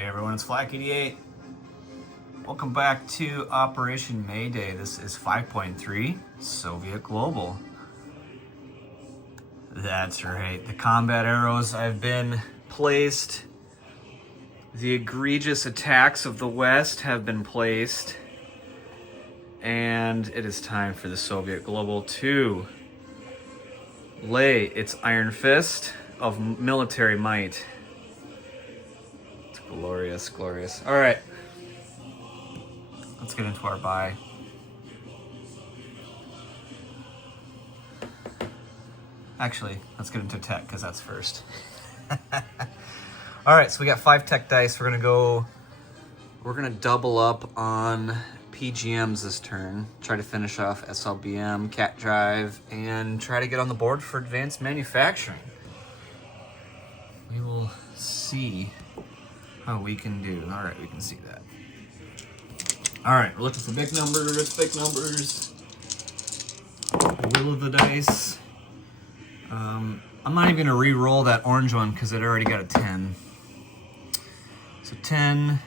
Hey everyone, it's Flak88. Welcome back to Operation Mayday. This is 5.3 Soviet Global. That's right, the combat arrows have been placed. The egregious attacks of the West have been placed. And it is time for the Soviet Global to lay its iron fist of military might. It's glorious, glorious. All right. Let's get into our buy. Actually, let's get into tech because that's first. All right, so we got 5 tech dice. We're gonna double up on PGMs this turn. Try to finish off SLBM, Cat Drive, and try to get on the board for advanced manufacturing. We will see how we can do. All right, we can see that. All right, we're looking for big numbers, big numbers. Wheel of the dice. I'm not even gonna re-roll that orange one because it already got a 10. So 10,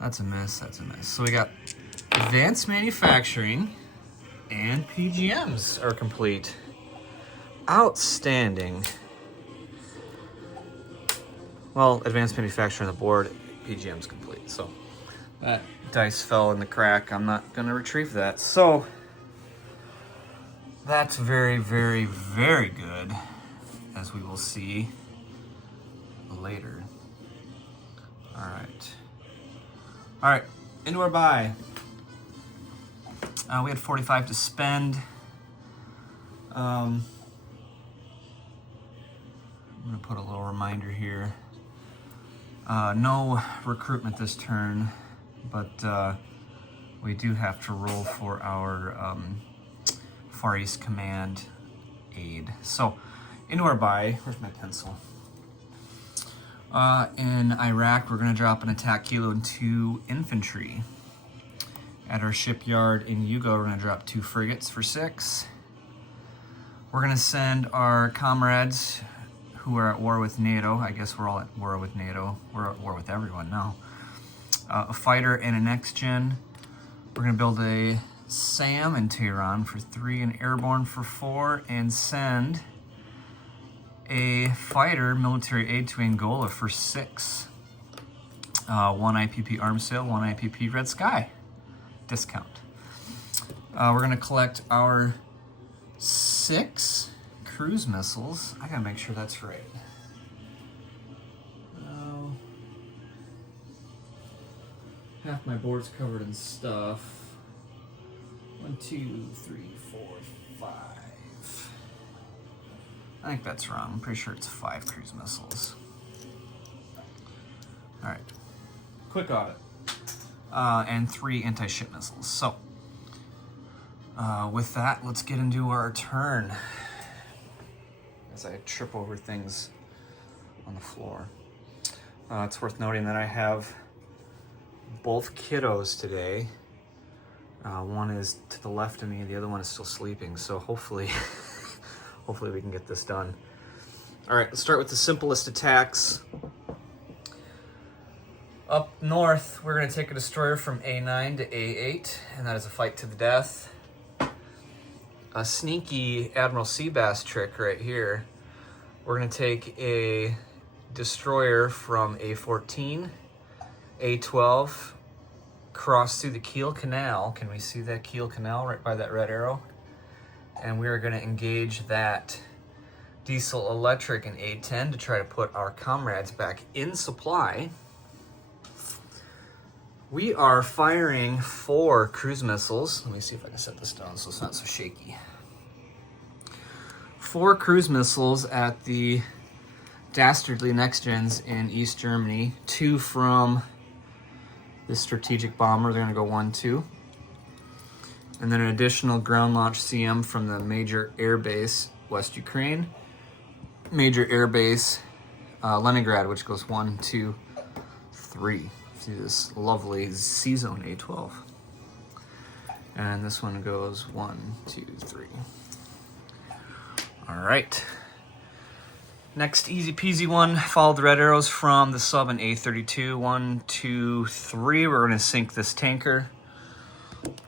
that's a miss, that's a miss. So we got advanced manufacturing and PGMs are complete. Outstanding. Well, advanced manufacturing on the board, PGM's complete. So that dice fell in the crack. I'm not gonna retrieve that. So that's very, very, very good, as we will see later. All right, into our buy. We had 45 to spend. I'm gonna put a little reminder here. No recruitment this turn, but we do have to roll for our Far East Command aid. So, into our buy. Where's my pencil? In Iraq, we're going to drop an attack kilo and 2 infantry. At our shipyard in Yugo, we're going to drop 2 frigates for 6. We're going to send our comrades who are at war with NATO. I guess we're all at war with NATO. We're at war with everyone now. A fighter and a next gen. We're going to build a SAM in Tehran for 3, an airborne for 4, and send a fighter military aid to Angola for 6. 1 IPP arms sale, 1 IPP Red Sky discount. We're going to collect our 6 cruise missiles. I gotta make sure that's right. Half my board's covered in stuff. 1, 2, 3, 4, 5. I think that's wrong. I'm pretty sure it's 5 cruise missiles. All right, quick audit. And 3 anti-ship missiles. So, with that, let's get into our turn. As I trip over things on the floor. It's worth noting that I have both kiddos today. One is to the left of me, the other one is still sleeping, so hopefully hopefully we can get this done. All right, let's start with the simplest attacks. Up north, we're gonna take a destroyer from A9 to A8, and that is a fight to the death. A sneaky Admiral Seabass trick right here. We're gonna take a destroyer from A14, A12, cross through the Kiel Canal. Can we see that Kiel Canal right by that red arrow? And we are gonna engage that diesel electric in A10 to try to put our comrades back in supply. We are firing 4 cruise missiles. Let me see if I can set this down so it's not so shaky. 4 cruise missiles at the dastardly next gens in East Germany. 2 from the strategic bomber. They're gonna go 1, 2. And then an additional ground launch CM from the major air base, West Ukraine. Major air base, Leningrad, which goes 1, 2, 3. See this lovely C-Zone A12. And this one goes 1, 2, 3. All right. Next easy peasy one, follow the red arrows from the sub and A32. 1, 2, 3. We're gonna sink this tanker.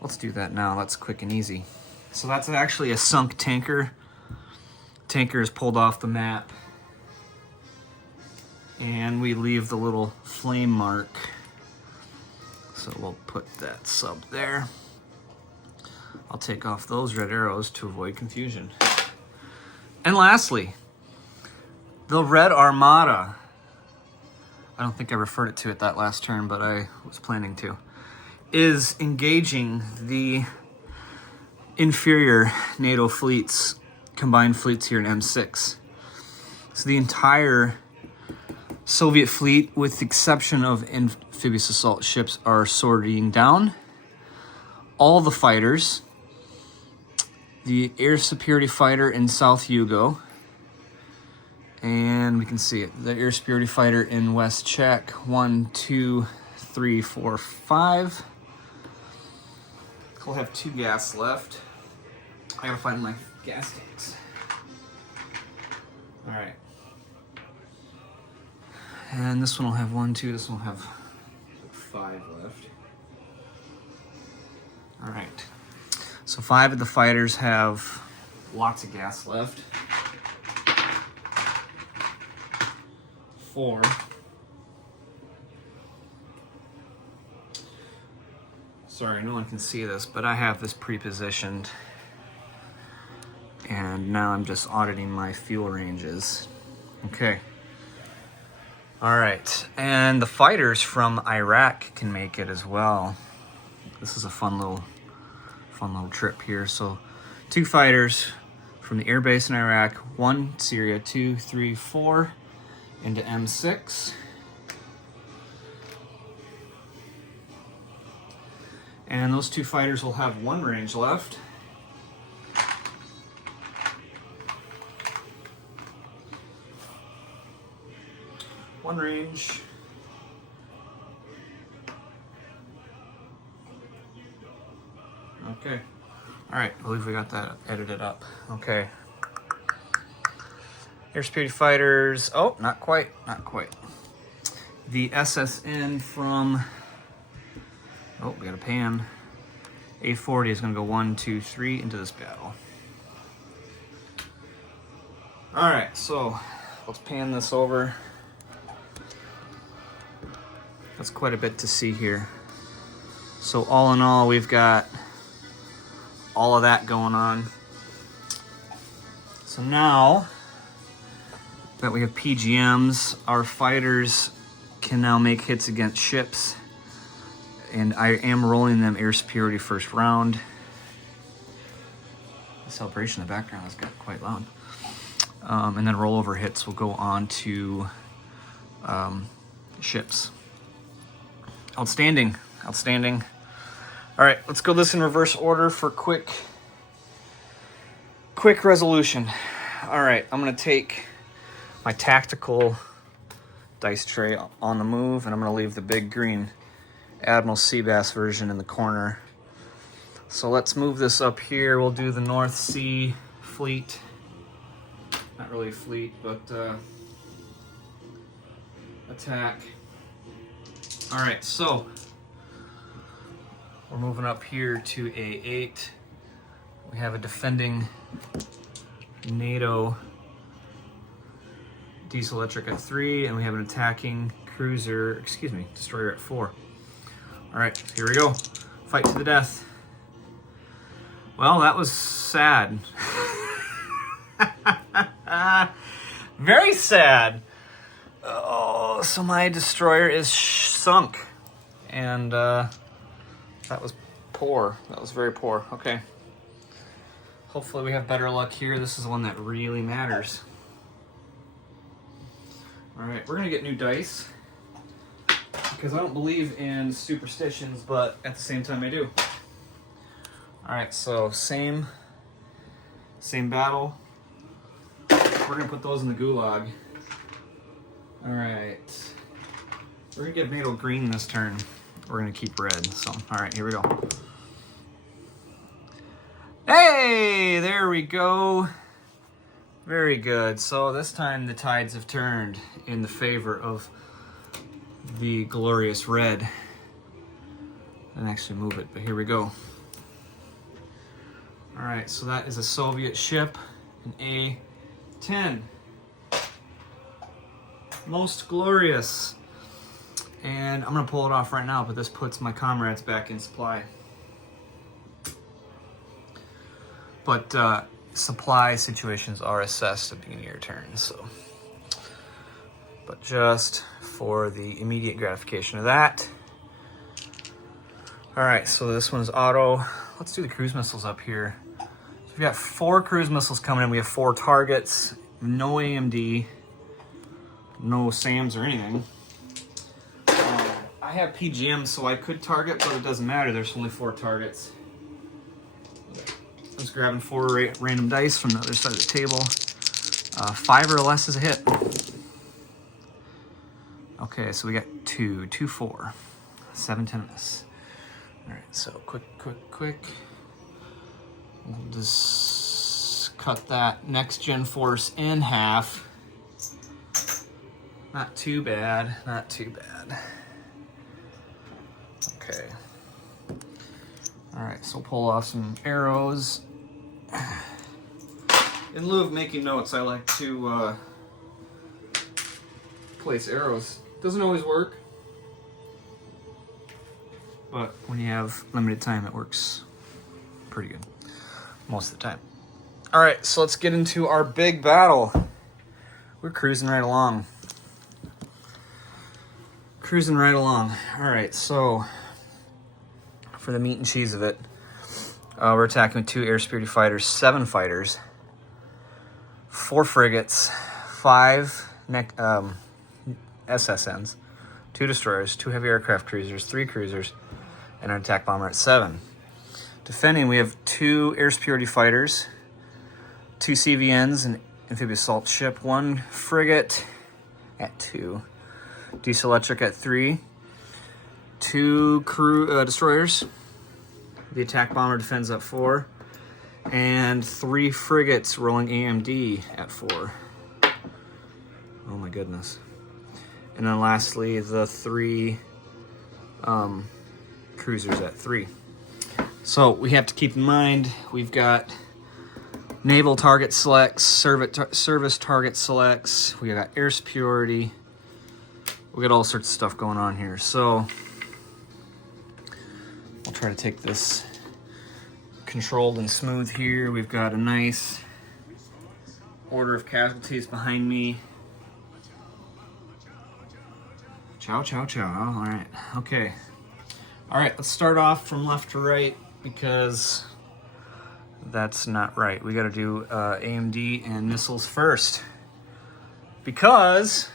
Let's do that now. That's quick and easy. So that's actually a sunk tanker. Tanker is pulled off the map. And we leave the little flame mark. So we'll put that sub there. I'll take off those red arrows to avoid confusion. And lastly, the Red Armada. I don't think I referred to it that last turn, but I was planning to. Is engaging the inferior NATO fleets, combined fleets here in M6. So the entire Soviet fleet, with the exception of amphibious assault ships, are sortying down. All the fighters, the air superiority fighter in South Yugo, and we can see it, the air superiority fighter in West Czech, 1, 2, 3, 4, 5. We'll have 2 gas left. I gotta find my gas tanks. All right. And this one will have 1, 2, this one will have 5 left. All right. So 5 of the fighters have lots of gas left. 4. Sorry, no one can see this, but I have this pre-positioned. And now I'm just auditing my fuel ranges. Okay. All right, and the fighters from Iraq can make it as well. This is a fun little trip here. So 2 fighters from the air base in Iraq, 1 Syria, 2, 3, 4 into M6. And those 2 fighters will have 1 range left. One range. Okay. All right, I believe we got that edited up. Okay. Air superiority fighters. Oh, not quite, not quite. The SSN from, oh, we got a pan. A40 is gonna go 1, 2, 3 into this battle. All right, so let's pan this over. That's quite a bit to see here. So all in all, we've got all of that going on. So now that we have PGMs, our fighters can now make hits against ships. And I am rolling them air superiority first round. The celebration in the background has got quite loud. And then rollover hits will go on to ships. Outstanding, outstanding. All right, let's go this in reverse order for quick resolution. All right, I'm gonna take my tactical dice tray on the move, and I'm gonna leave the big green Admiral Seabass version in the corner. So let's move this up here. We'll do the North Sea fleet. Not really a fleet, but attack. All right, so we're moving up here to A8. We have a defending NATO diesel electric at 3, and we have an attacking cruiser, destroyer at 4. All right, here we go. Fight to the death. Well, that was sad. Very sad. Oh, so my destroyer is sunk. And that was poor. That was very poor. Okay. Hopefully we have better luck here. This is the one that really matters. All right, we're gonna get new dice because I don't believe in superstitions, but at the same time I do. All right, so same battle. We're gonna put those in the gulag. All right, we're gonna get NATO green this turn. We're gonna keep red, so all right, here we go. Hey, there we go. Very good. So this time the tides have turned in the favor of the glorious red. And actually move it, but here we go. All right, so that is a Soviet ship, an A-10. Most glorious. And I'm gonna pull it off right now, but this puts my comrades back in supply. But supply situations are assessed at the beginning of your turn, so. But just for the immediate gratification of that. All right, so this one is auto. Let's do the cruise missiles up here. So we've got 4 cruise missiles coming in. We have 4 targets, no AMD, no SAMs or anything. I have PGM, so I could target, but it doesn't matter. There's only 4 targets. I was grabbing 4 random dice from the other side of the table. 5 or less is a hit. Okay, so we got 2, 2, 4, 7, 10 miss. All right, so quick. We'll just cut that next gen force in half. Not too bad, not too bad. Okay. All right, so pull off some arrows. In lieu of making notes, I like to place arrows. Doesn't always work, but when you have limited time, it works pretty good most of the time. All right, so let's get into our big battle. We're cruising right along. All right, so for the meat and cheese of it, we're attacking with 2 air superiority fighters, 7 fighters, 4 frigates, 5 SSNs, 2 destroyers, 2 heavy aircraft cruisers, 3 cruisers, and an attack bomber at 7. Defending, we have 2 air superiority fighters, 2 CVNs, an amphibious assault ship, 1 frigate at 2, diesel electric at 3, 2 destroyers, the attack bomber defends at 4, and 3 frigates rolling AMD at 4. Oh my goodness. And then lastly, the 3 cruisers at 3. So we have to keep in mind, we've got naval target selects, service target selects, we got air superiority, we got all sorts of stuff going on here. So I'll try to take this controlled and smooth here. We've got a nice order of casualties behind me. Chow, chow, chow. All right, okay. All right, let's start off from left to right because that's not right. We got to do AMD and missiles first because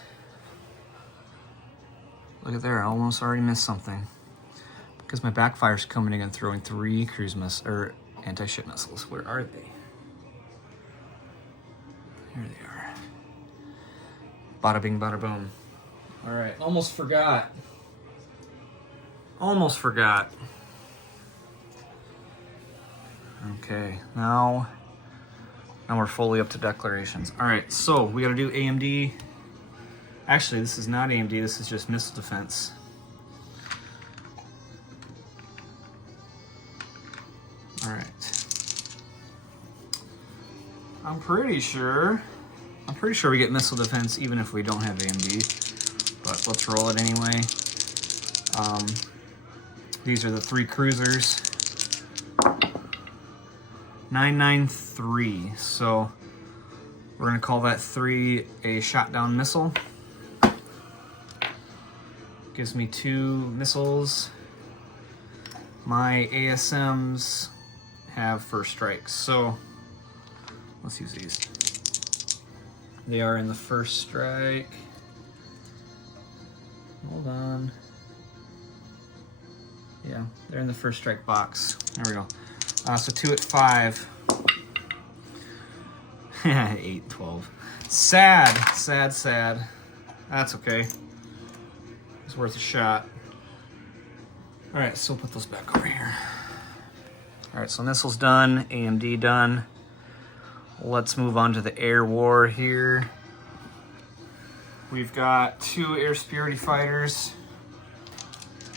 look at there, I almost already missed something because my backfire's coming in and throwing 3 cruise missiles or anti-ship missiles. Where are they? Here they are. Bada bing, bada boom. All right, almost forgot. Okay, now we're fully up to declarations. All right, so we got to do AMD. Actually, this is not AMD, this is just missile defense. All right. I'm pretty sure we get missile defense even if we don't have AMD, but let's roll it anyway. These are the 3 cruisers. 993. So we're gonna call that 3 a shot down missile. Gives me 2 missiles. My ASMs have first strikes, so let's use these. They are in the first strike. Hold on. Yeah, they're in the first strike box. There we go. So 2 at 5. 8, 12. Sad. That's okay. It's worth a shot. All right, so we'll put those back over here. All right, so missiles done, AMD done. Let's move on to the air war here. We've got 2 Airspearity fighters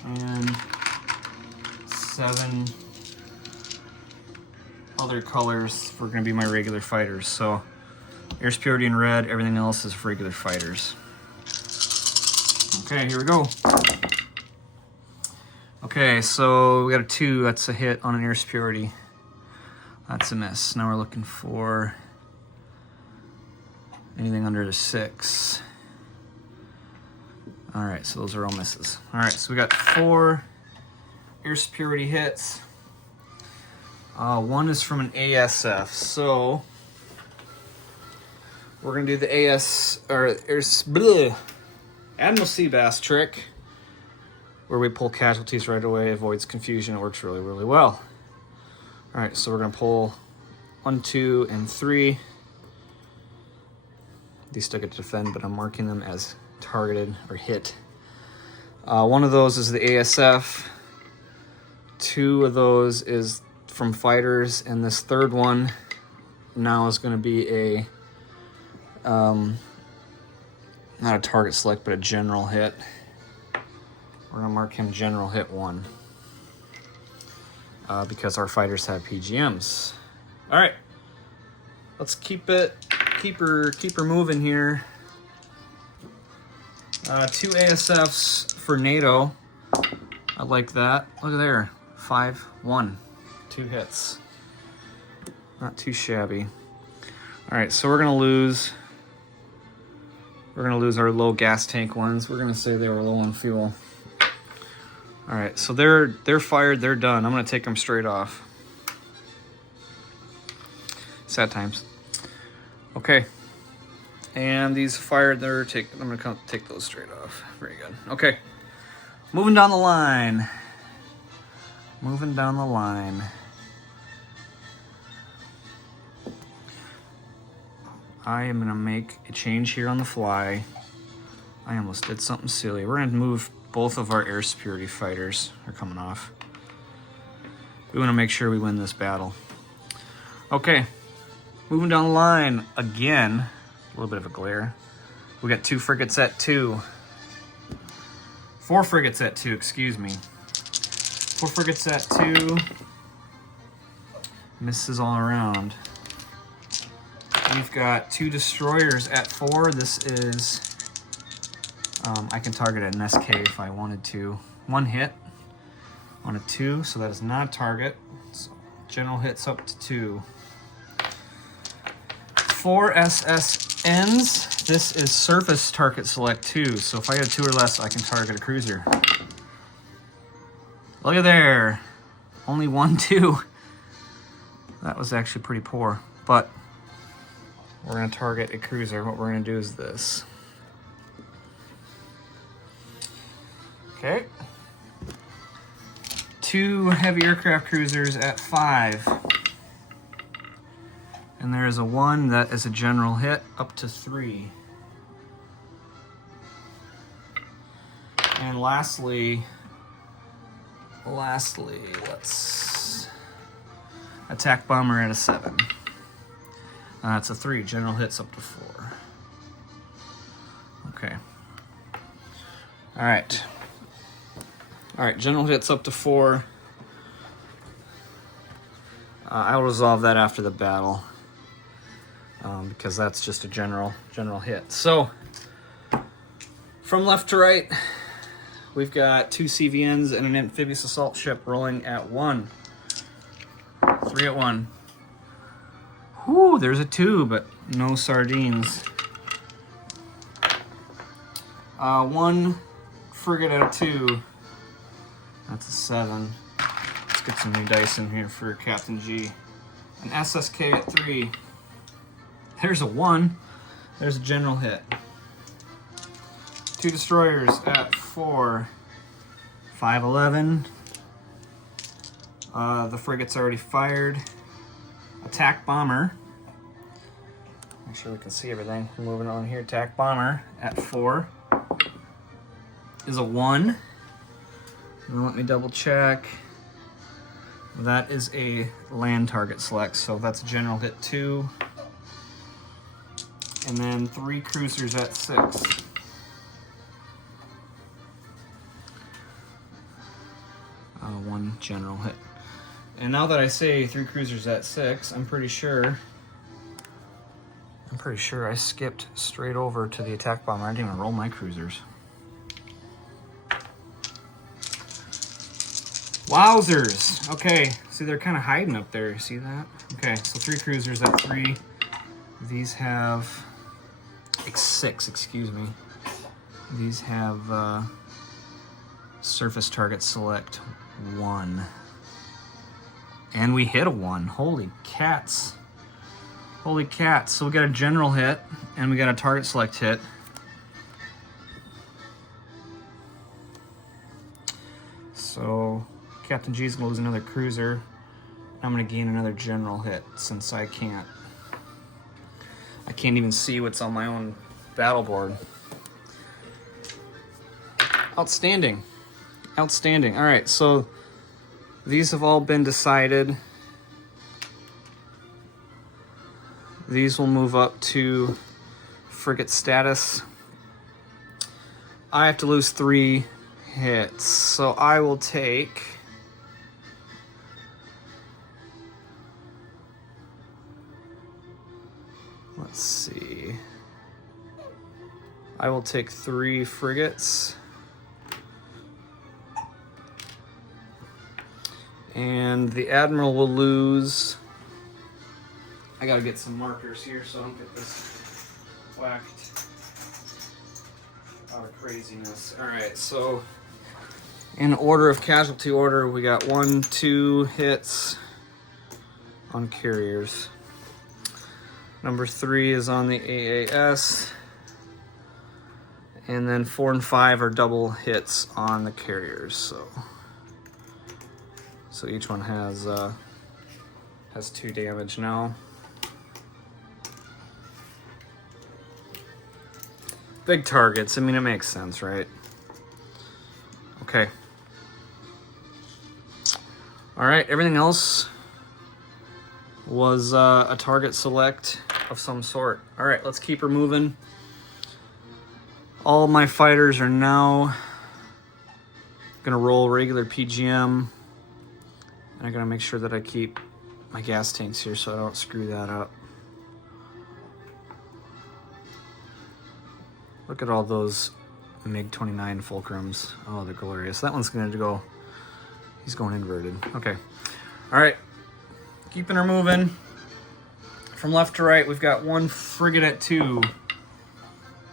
and 7 other colors are going to be my regular fighters. So Airspearity in red, everything else is regular fighters. Okay, here we go. Okay, so we got a 2, that's a hit on an Airspearity. That's a miss. Now we're looking for anything under the 6. All right, so those are all misses. All right, so we got 4 Airspearity hits. 1 is from an ASF, so we're gonna do the Admiral Seabass trick, where we pull casualties right away, avoids confusion. It works really, really well. All right, so we're gonna pull 1, 2, and 3. These still get to defend, but I'm marking them as targeted or hit. 1 of those is the ASF. 2 of those is from fighters, and this 3rd one now is going to be a not a target select, but a general hit. We're going to mark him general hit 1 because our fighters have PGMs. All right, let's keep her moving here. 2 ASFs for NATO. I like that. Look at there, 5, 1, 2 hits. Not too shabby. All right, so we're gonna lose our low gas tank ones. We're gonna say they were low on fuel. All right, so they're fired, they're done. I'm gonna take them straight off. Sad times. Okay. And these fired, I'm gonna take those straight off. Very good. Okay. Moving down the line. I am gonna make a change here on the fly. I almost did something silly. We're gonna move both of our Airspearity fighters. Are coming off. We wanna make sure we win this battle. Okay. Moving down the line again. A little bit of a glare. We got 2 frigates at 2. 4 frigates at 2, excuse me. 4 frigates at 2. Misses all around. We've got 2 destroyers at 4. This is, I can target an SK if I wanted to. 1 hit on a 2, so that is not a target. So general hits up to 2. 4 SSNs. This is surface target select 2. So if I get 2 or less, I can target a cruiser. Look at there. Only 1, 2. That was actually pretty poor. But we're going to target a cruiser. What we're going to do is this. Okay. 2 heavy aircraft cruisers at 5. And there is a 1 that is a general hit up to 3. And lastly, let's attack bomber at a 7. That's a 3. General hits up to 4. Okay. All right. General hits up to 4. I'll resolve that after the battle. Because that's just a general hit. So, from left to right, we've got 2 CVNs and an amphibious assault ship rolling at 1. 3 at 1. Whew, there's a 2, but no sardines. 1 frigate at a 2. That's a 7. Let's get some new dice in here for Captain G. An SSK at 3. There's a 1. There's a general hit. 2 destroyers at 4. 5-11. The frigate's already fired. Attack bomber. Make sure we can see everything. We're moving on here. Attack bomber at 4 is a 1. And let me double check. That is a land target select, so that's a general hit 2. And then 3 cruisers at 6. One general hit. And now that I say 3 cruisers at 6, I'm pretty sure I skipped straight over to the attack bomber. I didn't even roll my cruisers. Wowzers! Okay, see, they're kind of hiding up there. See that? Okay, so 3 cruisers at 3. These have 6, excuse me. These have surface target select 1. And we hit a 1. Holy cats. Holy cats. So we got a general hit and we got a target select hit. So Captain G's gonna lose another cruiser. I'm gonna gain another general hit since I can't even see what's on my own battle board. Outstanding. Outstanding. All right, so these have all been decided. These will move up to frigate status. I have to lose 3 hits, so I will take... Let's see. I will take 3 frigates. And the Admiral will lose... I gotta get some markers here so I don't get this whacked out of craziness. Alright, so in order of casualty order, we got 1, 2 hits on carriers. Number 3 is on the AAS. And then 4 and 5 are double hits on the carriers. So each one has 2 damage now. Big targets. I mean, it makes sense, right? Okay. All right. Everything else was a target select of some sort. All right. Let's keep her moving. All my fighters are now gonna roll regular PGM, and I gotta make sure that I keep my gas tanks here so I don't screw that up. Look at all those MiG-29 Fulcrums. Oh, they're glorious. That one's going to go... He's going inverted. Okay. All right. Keeping her moving. From left to right, we've got 1 frigate at 2.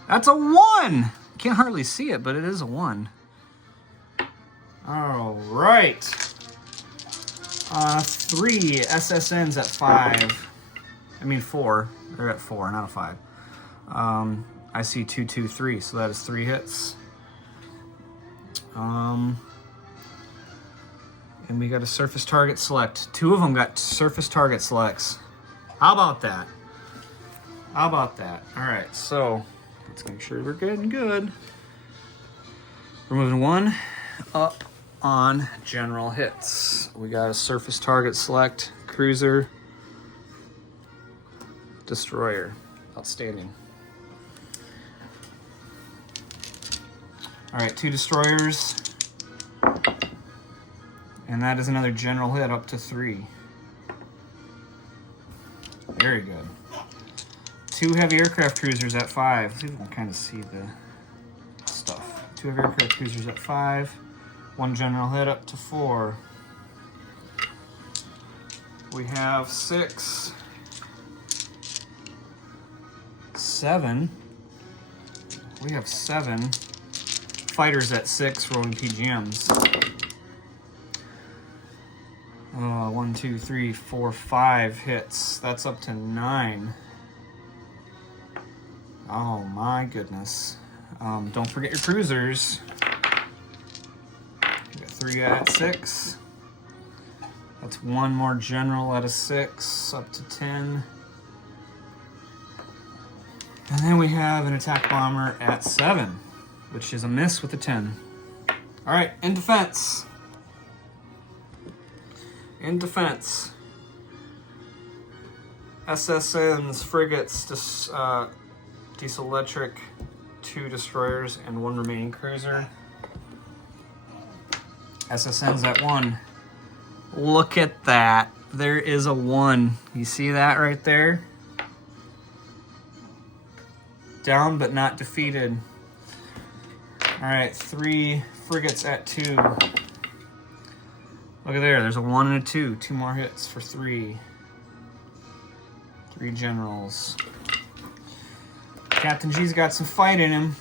That's a 1! Can't hardly see it, but it is a 1. All right. 3 SSNs at 5. I mean 4. They're at 4, not a 5. I see 2, 2, 3, so that is 3 hits. And we got a surface target select. 2 of them got surface target selects. How about that? How about that? All right, so let's make sure we're getting good. We're moving 1 up on general hits. We got a surface target select, cruiser, destroyer. Outstanding. All right, 2 destroyers. And that is another general hit up to 3. Very good. 2 heavy aircraft cruisers at 5. Let's see if we can kind of see the stuff. 2 heavy aircraft cruisers at 5. 1 general hit up to 4. We have 6. 7. We have 7 fighters at 6 rolling PGMs. 1, 2, 3, 4, 5 hits. That's up to 9. Oh my goodness. Don't forget your cruisers. We got 3 at 6. That's 1 more general at a 6, up to 10. And then we have an attack bomber at 7, which is a miss with a 10. All right, in defense. In defense. SSNs, frigates, Diesel Electric, 2 destroyers, and 1 remaining cruiser. SSN's at 1. Look at that. There is a 1. You see that right there? Down but not defeated. All right, 3 frigates at 2. Look at there, there's a 1 and a 2. 2 more hits for 3. 3 generals. Captain G's got some fight in him.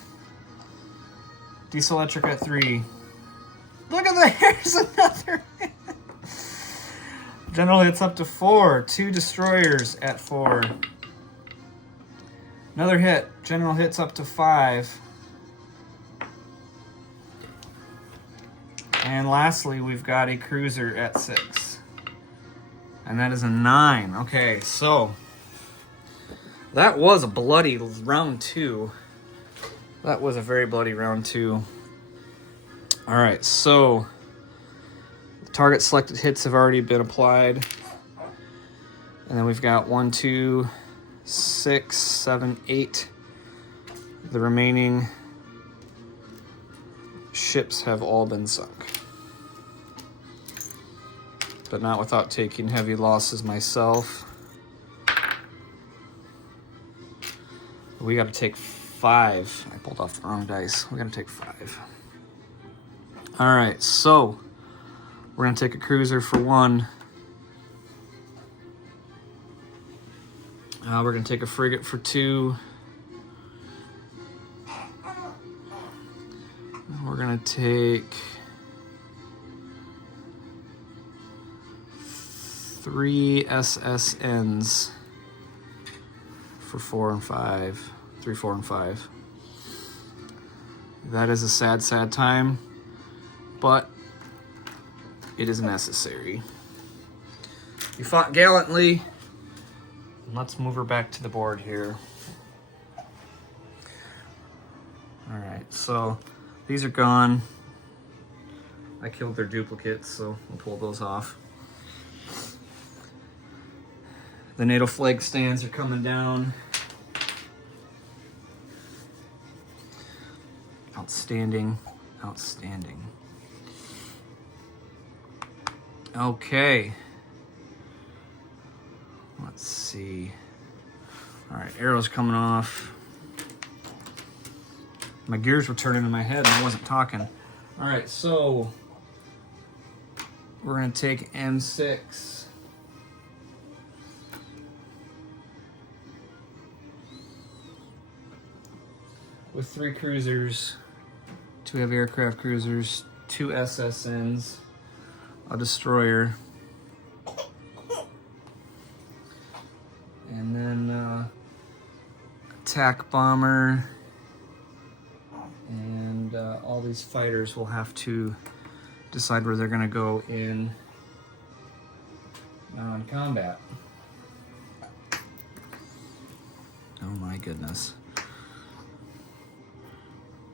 Diesel Electric at 3. Look at there, there's another hit. General hits up to 4. 2 destroyers at 4. Another hit. General hits up to 5. And lastly, we've got a cruiser at 6. And that is a 9. Okay, so that was a bloody round 2. That was a very bloody round 2. All right, so target selected hits have already been applied. And then we've got 1, 2, 6, 7, 8. The remaining ships have all been sunk. But not without taking heavy losses myself. We got to take 5. I pulled off the wrong dice. We got to take 5. All right, so we're going to take a cruiser for 1. We're going to take a frigate for 2. We're going to take 3 SSNs for 4 and 5. 3, 4, and 5. That is a sad, sad time, but it is necessary. You fought gallantly. Let's move her back to the board here. All right, so these are gone. I killed their duplicates, so we'll pull those off. The NATO flag stands are coming down. Outstanding, outstanding. Okay. Let's see. All right, arrows coming off. My gears were turning in my head and I wasn't talking. All right, so we're gonna take M6. With 3 cruisers, 2 heavy aircraft cruisers, 2 SSNs, a destroyer, and then attack bomber, and all these fighters will have to decide where they're going to go in non-combat. Oh my goodness.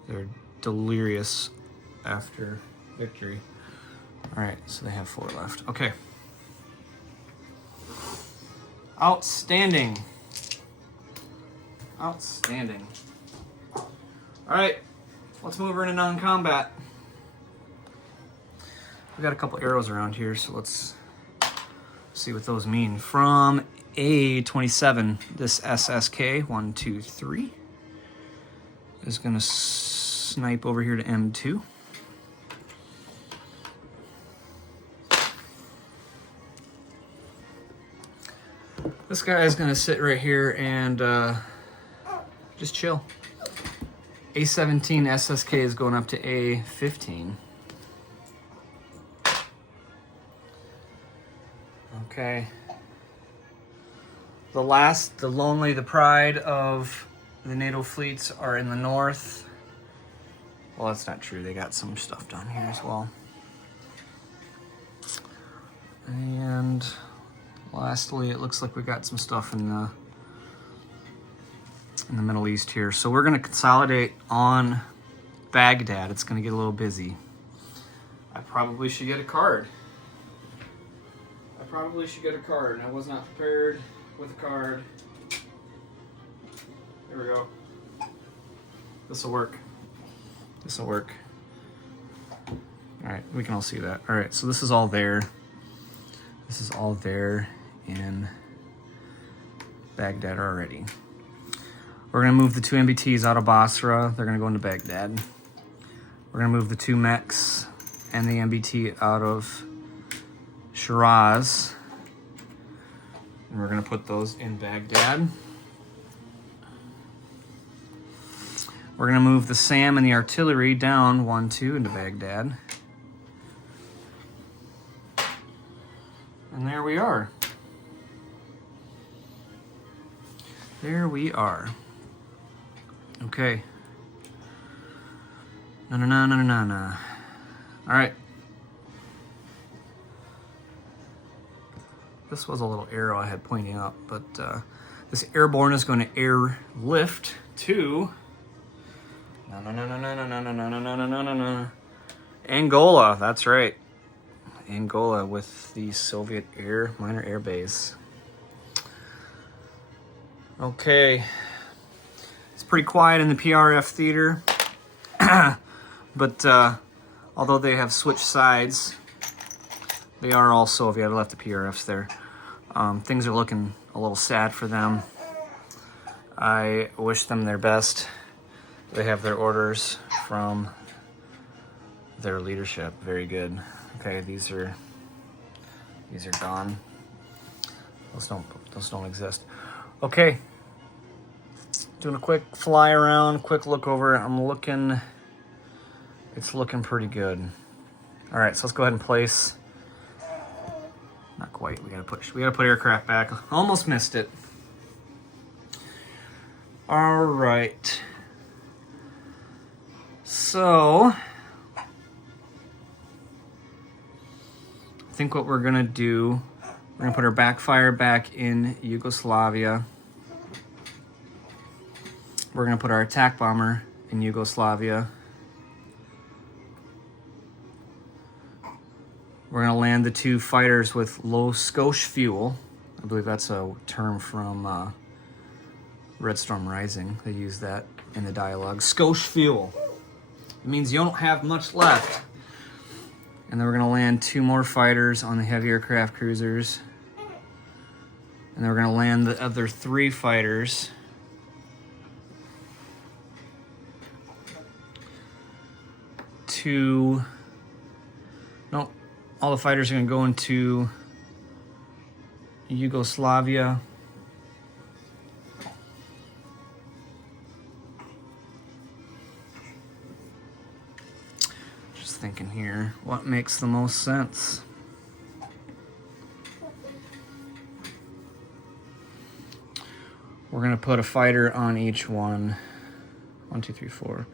They're delirious after victory. All right, so they have 4 left. Okay. Outstanding. Outstanding. All right, let's move her into non-combat. We got a couple arrows around here, so let's see what those mean. From A27, this SSK 1, 2, 3 is gonna snipe over here to M2. This guy is gonna sit right here and just chill. A17 SSK is going up to A15. Okay. The Lonely, the Pride of the NATO fleets are in the north. Well, that's not true. They got some stuff down here as well. And lastly, it looks like we got some stuff in the Middle East here. So we're going to consolidate on Baghdad. It's going to get a little busy. I probably should get a card. And I was not prepared with a card. There we go. This will work. This will work. All right, we can all see that. All right, so this is all there. This is all there in Baghdad already. We're gonna move the 2 MBTs out of Basra. They're gonna go into Baghdad. We're gonna move the 2 mechs and the MBT out of Shiraz. And we're gonna put those in Baghdad. We're gonna move the SAM and the artillery down 1, 2 into Baghdad. And there we are. There we are. Okay. No. All right. This was a little arrow I had pointing up, but this airborne is going to airlift to Angola. That's right. Angola with the Soviet minor air base. Okay. It's pretty quiet in the PRF theater. But although they have switched sides, they are all Soviet. I left the PRFs there. Things are looking a little sad for them. I wish them their best. They have their orders from their leadership. Very good. Okay, these are gone. Those don't exist. Okay. Doing a quick fly around, quick look over. It's looking pretty good. All right, so let's go ahead and place. Not quite. We gotta put aircraft back. Almost missed it. All right. So I think what we're gonna do, we're gonna put our backfire back in Yugoslavia. We're gonna put our attack bomber in Yugoslavia. We're gonna land the 2 fighters with low Scosh fuel. I believe that's a term from Red Storm Rising. They use that in the dialogue. Scosh fuel. It means you don't have much left. And then we're gonna land 2 more fighters on the heavy aircraft cruisers. And then we're gonna land the other 3 fighters to... Nope. All the fighters are going to go into Yugoslavia. Just thinking here, what makes the most sense? We're going to put a fighter on each one. 1, 2, 3, 4.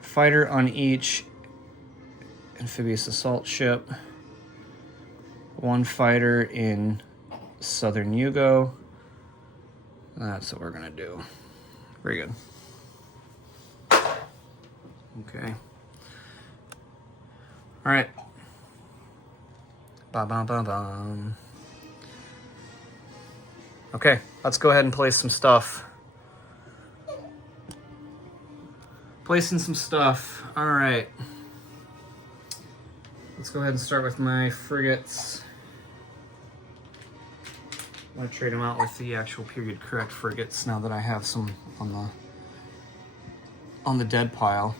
Fighter on each amphibious assault ship. 1 fighter in southern Yugo. That's what we're gonna do. Very good. Okay. All right. Ba-bum-bum-bum. Okay, let's go ahead and place some stuff. Placing some stuff. All right. Let's go ahead and start with my frigates. I'm going to trade them out with the actual period correct frigates now that I have some on the dead pile.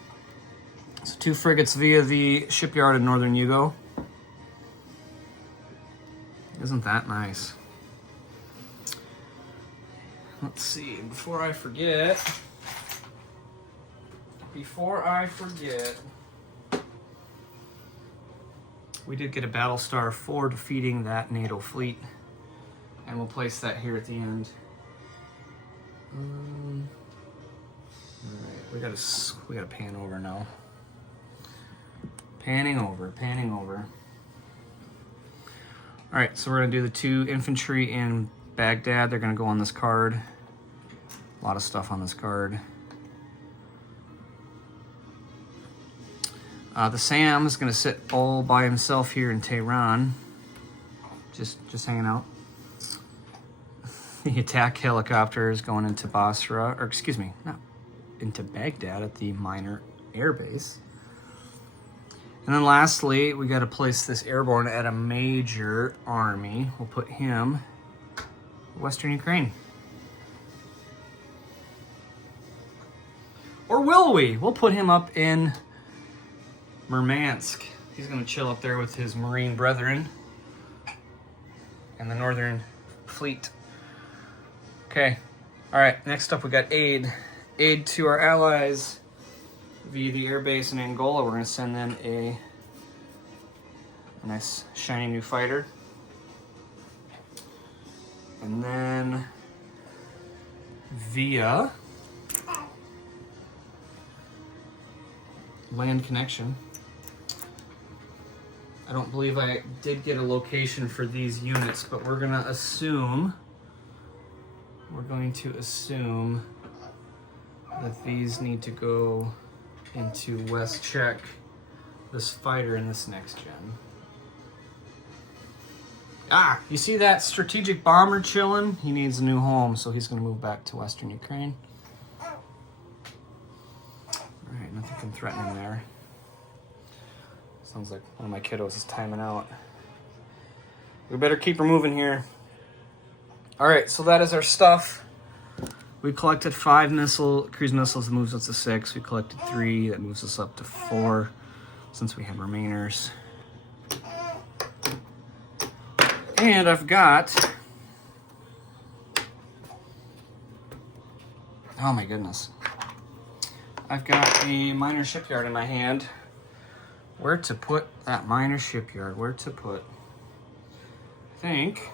So 2 frigates via the shipyard in northern Yugo. Isn't that nice? Let's see, before I forget, we did get a Battlestar for defeating that NATO fleet, and we'll place that here at the end. All right, we gotta pan over now. Panning over. All right, so we're gonna do the 2 infantry in Baghdad. They're gonna go on this card. A lot of stuff on this card. The SAM is going to sit all by himself here in Tehran, just hanging out. The attack helicopter is going into Basra, or excuse me, no, into Baghdad at the minor air base. And then lastly, we got to place this airborne at a major army. We'll put him in Western Ukraine. Or will we? We'll put him up in Murmansk. He's going to chill up there with his Marine brethren and the Northern Fleet. Okay. All right. Next up, we got aid. Aid to our allies via the air base in Angola. We're going to send them a nice shiny new fighter. And then via land connection, I don't believe I did get a location for these units, but we're going to assume that these need to go into West Czech, this fighter in this next gen. Ah, you see that strategic bomber chilling? He needs a new home, so he's going to move back to Western Ukraine. All right, nothing can threaten him there. Sounds like one of my kiddos is timing out. We better keep her moving here. All right, so that is our stuff. We collected 5 cruise missiles, that moves us to 6. We collected 3, that moves us up to 4, since we have remainers. And I've got, oh my goodness, I've got a minor shipyard in my hand. Where to put that minor shipyard? Where to put? I think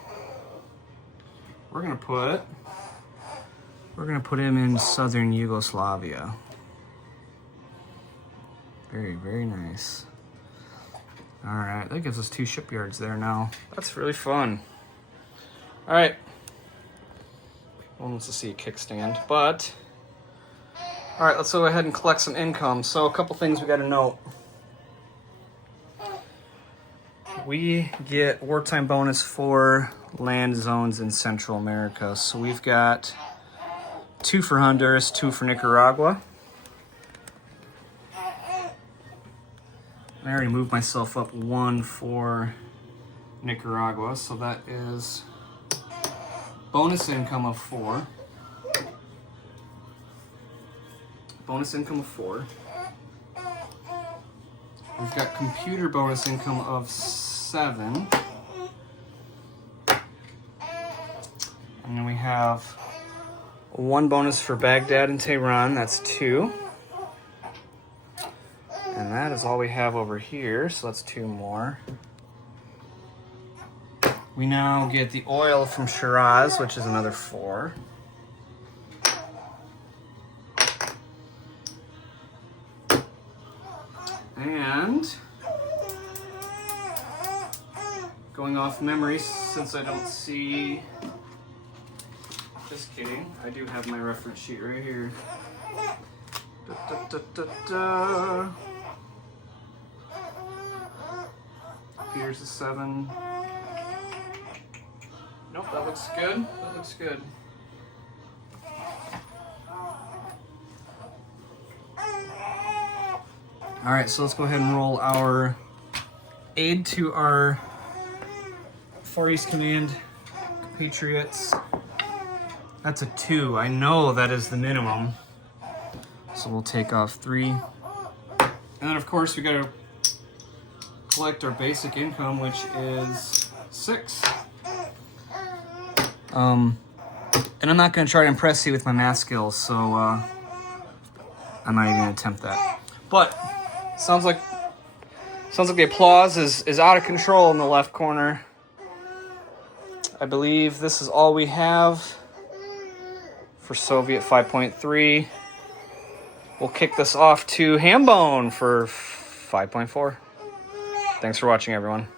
we're gonna put him in southern Yugoslavia. Very, very nice. All right, that gives us 2 shipyards there now. That's really fun. All right. One wants to see a kickstand, but all right, let's go ahead and collect some income. So a couple things we got to note. We get wartime bonus for land zones in Central America. So we've got 2 for Honduras, 2 for Nicaragua. I already moved myself up 1 for Nicaragua, so that is bonus income of 4. Bonus income of 4. We've got computer bonus income of 7. And then we have 1 bonus for Baghdad and Tehran, that's 2. And that is all we have over here, so that's 2 more. We now get the oil from Shiraz, which is another 4. And going off memory, since I don't see, just kidding, I do have my reference sheet right here. Here's a 7. Nope, that looks good. That looks good. All right, so let's go ahead and roll our aid to our Far East Command compatriots. That's a 2. I know that is the minimum. So we'll take off 3. And then, of course, we got to collect our basic income, which is 6. And I'm not going to try to impress you with my math skills, so I'm not even going to attempt that. But sounds like the applause is out of control in the left corner. I believe this is all we have for Soviet 5.3. We'll kick this off to Hambone for 5.4. Thanks for watching, everyone.